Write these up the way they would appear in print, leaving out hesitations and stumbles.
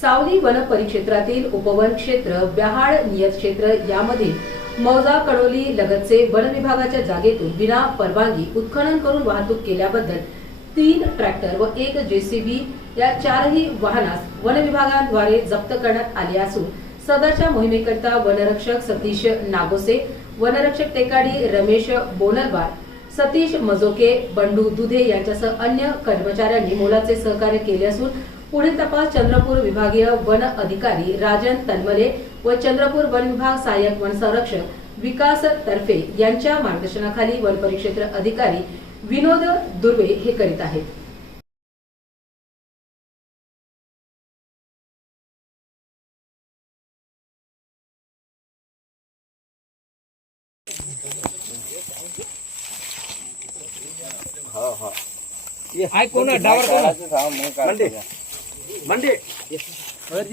सावली वन परिक्षेत्रातील उपवन क्षेत्र, ब्याहाळ नियत क्षेत्र यामधील मौजा कडोली लगतचे वन विभागाच्या जागेतून विना परवानगी उत्खनन करून वाहतूक केल्याबद्दल 3 ट्रॅक्टर व 1 जेसीबी या 4ही वाहनास वन विभागाद्वारे जप्त करण्यात आले असून सदरच्या मोहिमेकरता वनरक्षक सतीश नागोसे, वनरक्षक टेकाडी रमेश बोनलवार, सतीश मजोके, बंडू दुधे यांच्यासह अन्य कर्मचाऱ्यांनी मोलाचे सहकार्य केले असून पुढील तपास चंद्रपूर विभागीय वन अधिकारी राजन तनमले व चंद्रपूर वन विभाग सहाय्यक वन संरक्षक विकास तर्फे यांच्या मार्गदर्शनाखाली वन परिक्षेत्र अधिकारी विनोद दुर्वे हे करीत आहेत। आय कोण डावर कोण मंडे मंडे जी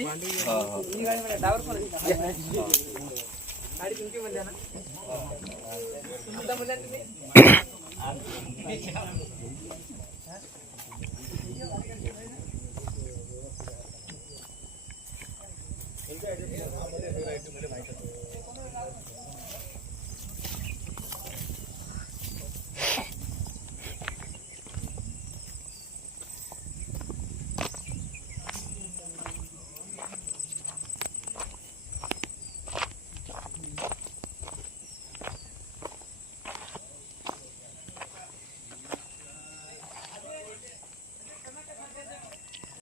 हां हां ही गाडी मध्ये डावर कोण गाडी तुमची म्हणल्या ना तुमचा म्हणल्या तुम्ही